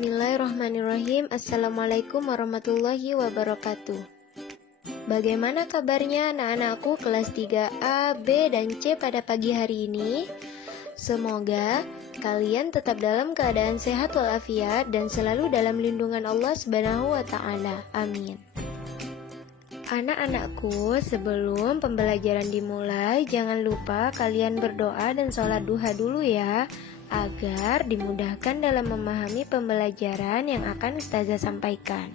Bismillahirrahmanirrahim. Assalamualaikum warahmatullahi wabarakatuh. Bagaimana kabarnya anak-anakku kelas 3A, B, dan C pada pagi hari ini? Semoga kalian tetap dalam keadaan sehat walafiat dan selalu dalam lindungan Allah Subhanahu wa Ta'ala. Amin. Anak-anakku, sebelum pembelajaran dimulai, jangan lupa kalian berdoa dan sholat duha dulu ya, agar dimudahkan dalam memahami pembelajaran yang akan Ustazah sampaikan.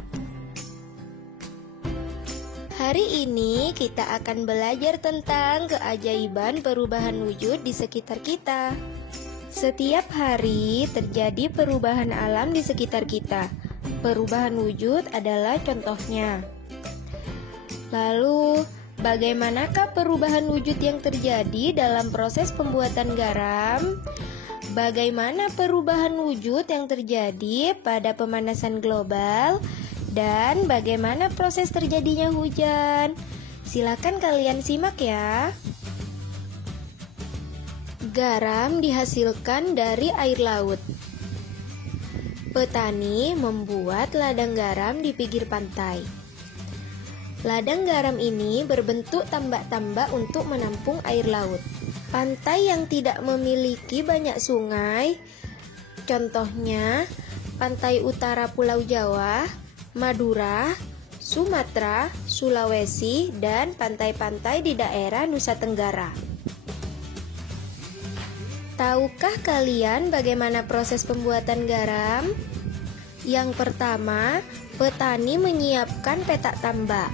Hari ini kita akan belajar tentang keajaiban perubahan wujud di sekitar kita. Setiap hari terjadi perubahan alam di sekitar kita. Perubahan wujud adalah contohnya. Lalu, bagaimanakah perubahan wujud yang terjadi dalam proses pembuatan garam? Bagaimana perubahan wujud yang terjadi pada pemanasan global? Dan bagaimana proses terjadinya hujan? Silakan kalian simak ya. Garam dihasilkan dari air laut. Petani membuat ladang garam di pinggir pantai. Ladang garam ini berbentuk tambak-tambak untuk menampung air laut. Pantai yang tidak memiliki banyak sungai, contohnya pantai utara Pulau Jawa, Madura, Sumatera, Sulawesi, dan pantai-pantai di daerah Nusa Tenggara. Tahukah kalian bagaimana proses pembuatan garam? Yang pertama, petani menyiapkan petak tambak.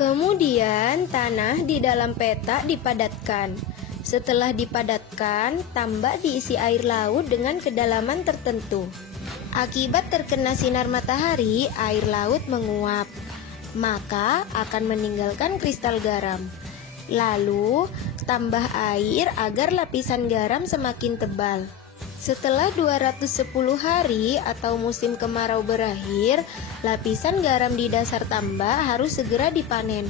Kemudian, tanah di dalam petak dipadatkan. Setelah dipadatkan, tambak diisi air laut dengan kedalaman tertentu. Akibat terkena sinar matahari, air laut menguap, maka akan meninggalkan kristal garam. Lalu, tambah air agar lapisan garam semakin tebal. Setelah 210 hari atau musim kemarau berakhir, lapisan garam di dasar tambak harus segera dipanen.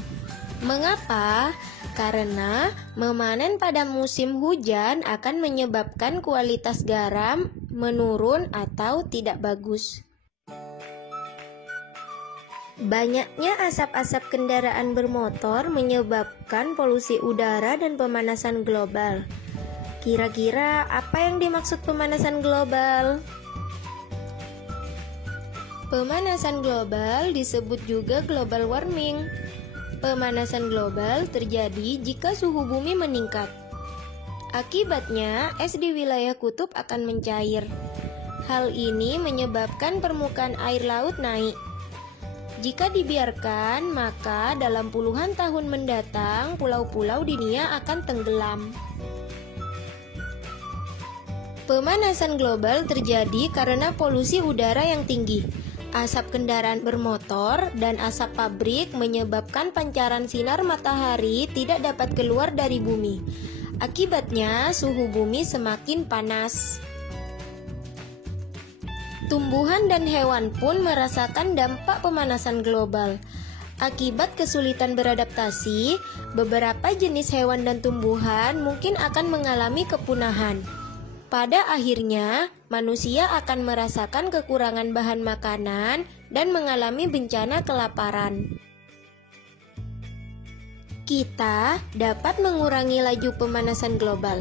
Mengapa? Karena memanen pada musim hujan akan menyebabkan kualitas garam menurun atau tidak bagus. Banyaknya asap-asap kendaraan bermotor menyebabkan polusi udara dan pemanasan global. Kira-kira apa yang dimaksud pemanasan global? Pemanasan global disebut juga global warming. Pemanasan global terjadi jika suhu bumi meningkat. Akibatnya, es di wilayah kutub akan mencair. Hal ini menyebabkan permukaan air laut naik. Jika dibiarkan, maka dalam puluhan tahun mendatang, pulau-pulau di dunia akan tenggelam. Pemanasan global terjadi karena polusi udara yang tinggi. Asap kendaraan bermotor dan asap pabrik menyebabkan pancaran sinar matahari tidak dapat keluar dari bumi. Akibatnya, suhu bumi semakin panas. Tumbuhan dan hewan pun merasakan dampak pemanasan global. Akibat kesulitan beradaptasi, beberapa jenis hewan dan tumbuhan mungkin akan mengalami kepunahan. Pada akhirnya, manusia akan merasakan kekurangan bahan makanan dan mengalami bencana kelaparan. Kita dapat mengurangi laju pemanasan global.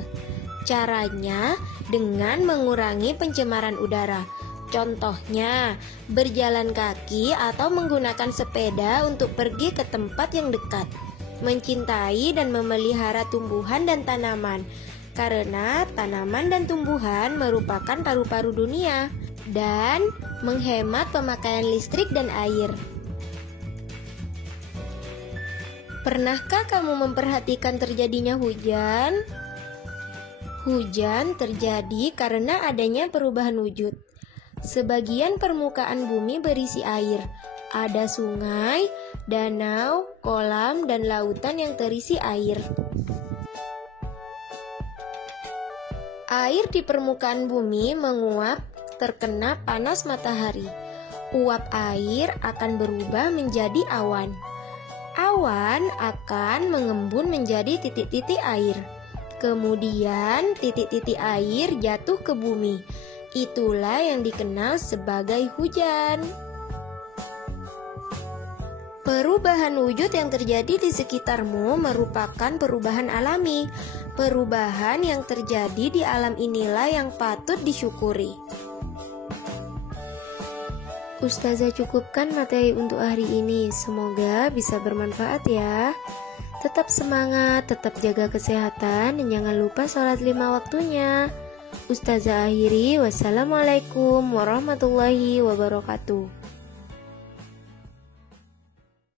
Caranya dengan mengurangi pencemaran udara. Contohnya, berjalan kaki atau menggunakan sepeda untuk pergi ke tempat yang dekat. Mencintai dan memelihara tumbuhan dan tanaman. Karena tanaman dan tumbuhan merupakan paru-paru dunia dan menghemat pemakaian listrik dan air. Pernahkah kamu memperhatikan terjadinya hujan? Hujan terjadi karena adanya perubahan wujud. Sebagian permukaan bumi berisi air. Ada sungai, danau, kolam, dan lautan yang terisi air. Air di permukaan bumi menguap terkena panas matahari. Uap air akan berubah menjadi awan. Awan akan mengembun menjadi titik-titik air. Kemudian titik-titik air jatuh ke bumi. Itulah yang dikenal sebagai hujan. Perubahan wujud yang terjadi di sekitarmu merupakan perubahan alami. Perubahan yang terjadi di alam inilah yang patut disyukuri. Ustazah cukupkan materi untuk hari ini. Semoga bisa bermanfaat ya. Tetap semangat, tetap jaga kesehatan, dan jangan lupa sholat 5 waktunya. Ustazah akhiri, wassalamualaikum warahmatullahi wabarakatuh.